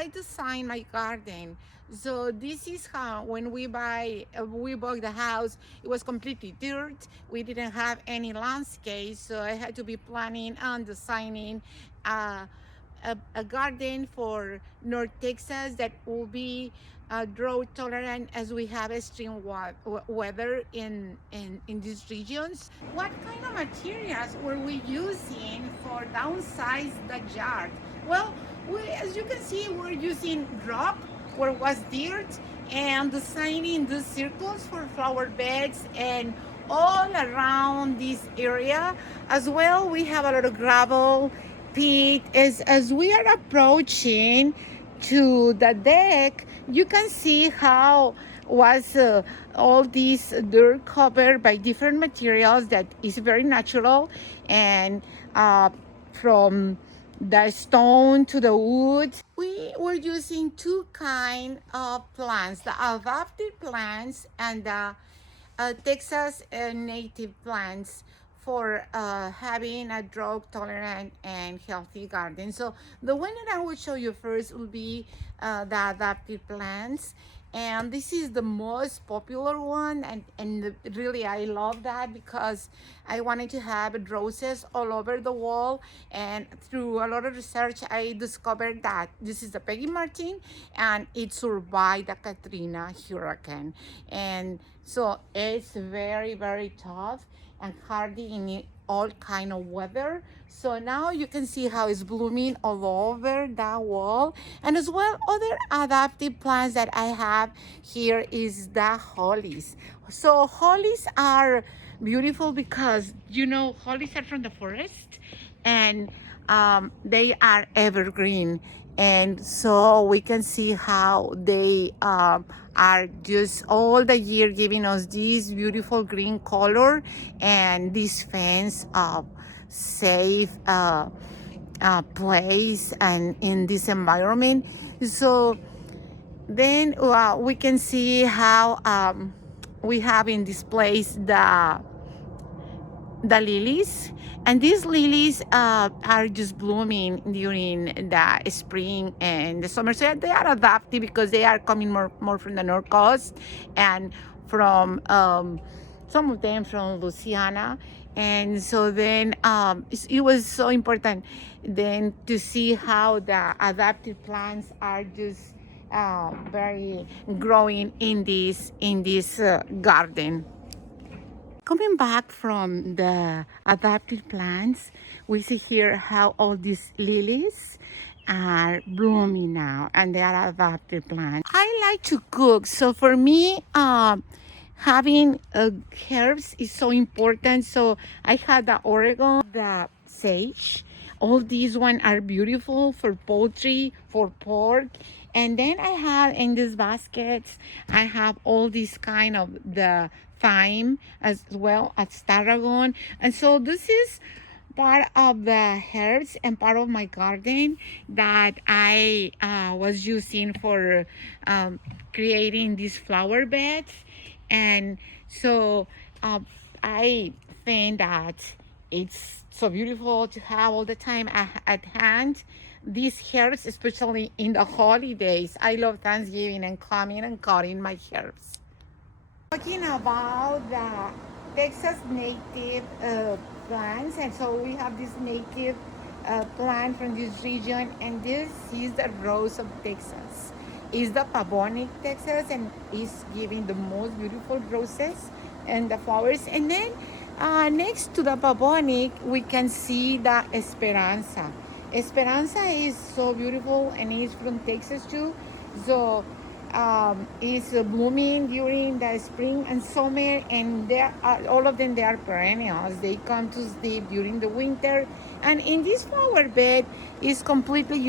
I designed my garden. So this is how, when we bought the house, it was completely dirt. We didn't have any landscape, so I had to be planning and designing uh, a garden for North Texas that will be drought tolerant, as we have extreme weather in these regions. What kind of materials were we using for downsize the yard? Well, as you can see, we're using rock where was dirt, and designing the circles for flower beds and all around this area. As well, we have a lot of gravel pit. As we are approaching to the deck, you can see how was all this dirt covered by different materials that is very natural, and from the stone to the wood. We were using two kind of plants, the adapted plants and the Texas native plants, for having a drought tolerant and healthy garden. So the one that I will show you first will be the adaptive plants, and this is the most popular one, and really I love that because I wanted to have roses all over the wall, and through a lot of research I discovered that this is the Peggy Martin, and it survived the Katrina hurricane, and so it's very, very tough and hardy in all kind of weather. So now you can see how it's blooming all over that wall. And as well, other adaptive plants that I have here is the hollies. So hollies are beautiful because, you know, hollies are from the forest, and they are evergreen, and so we can see how they are just all the year giving us this beautiful green color and this fence of safe place and in this environment. So then we can see how we have in this place the lilies, and these lilies are just blooming during the spring and the summer. So they are adaptive because they are coming more from the north coast, and from some of them from Louisiana. And so then it was so important then to see how the adaptive plants are just very growing in this garden. Coming back from the adaptive plants, we see here how all these lilies are blooming now, and they are adaptive plants. I like to cook, so for me, having herbs is so important. So I had the oregano, the sage. All these ones are beautiful for poultry, for pork. And then I have in these baskets, I have all these kind of the thyme as well as tarragon. And so this is part of the herbs and part of my garden that I was using for creating these flower beds. And so I think that it's so beautiful to have all the time at hand these herbs, especially in the holidays. I love Thanksgiving and coming and cutting my herbs. Talking about the Texas native plants, and so we have this native plant from this region, and this is the rose of Texas. Is the Pavonic Texas, and is giving the most beautiful roses and the flowers. And then next to the Pavonic, we can see the Esperanza. Esperanza is so beautiful, and is from Texas too. So is blooming during the spring and summer, and all of them, they are perennials. They come to sleep during the winter, and in this flower bed is completely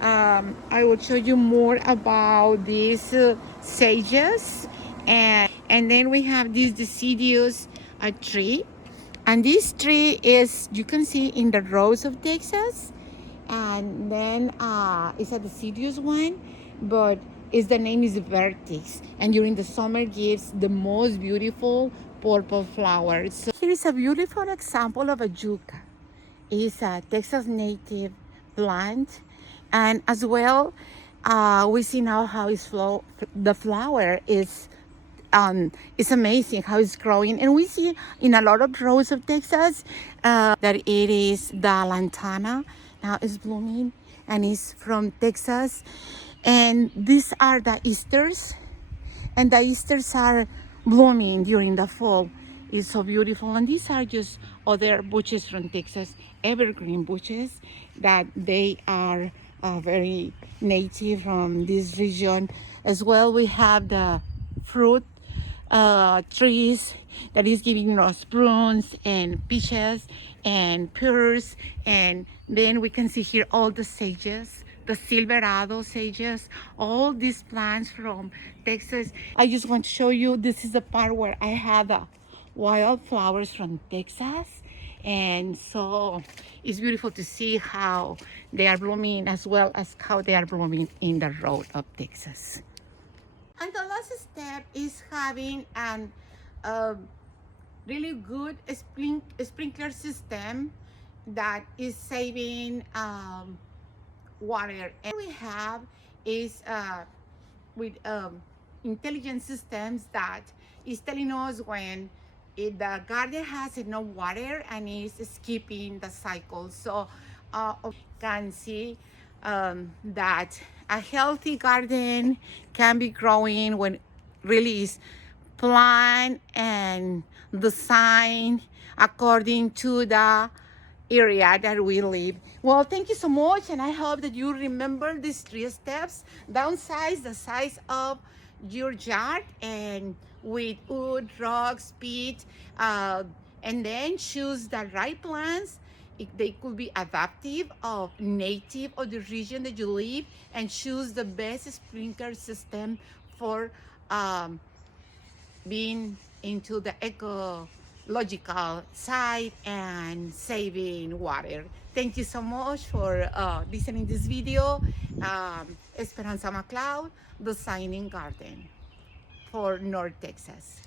I will show you more about these sages, and then we have this deciduous tree, and this tree is, you can see, in the rose of Texas, and then it's a deciduous one, but the name is Vertex, and during the summer gives the most beautiful purple flowers. So here is a beautiful example of a yucca. It's a Texas native plant, and as well We see now how the flower it's amazing how it's growing, and we see in a lot of rows of Texas that it is the lantana now is blooming, and it's from Texas. And these are the Easters, and the Easters are blooming during the fall. It's so beautiful. And these are just other bushes from Texas, evergreen bushes that they are very native from this region. As well, we have the fruit trees that is giving us prunes and peaches and pears. And then we can see here all the sages, the silverado sages, all these plants from Texas. I just want to show you, this is the part where I have the wildflowers from Texas. And so it's beautiful to see how they are blooming, as well as how they are blooming in the road of Texas. And the last step is having an really good sprinkler system that is saving water. And we have is with intelligent systems that is telling us when the garden has enough water and is skipping the cycle. So you can see that a healthy garden can be growing when really is planned and designed according to the area that we live. Well, thank you so much, and I hope that you remember these 3 steps. Downsize the size of your yard, and with wood, rocks, peat, and then choose the right plants. They could be adaptive or native of the region that you live, and choose the best sprinkler system for being into the ecological side and saving water. Thank you so much for listening to this video. Esperanza McLeod, Designing Garden for North Texas.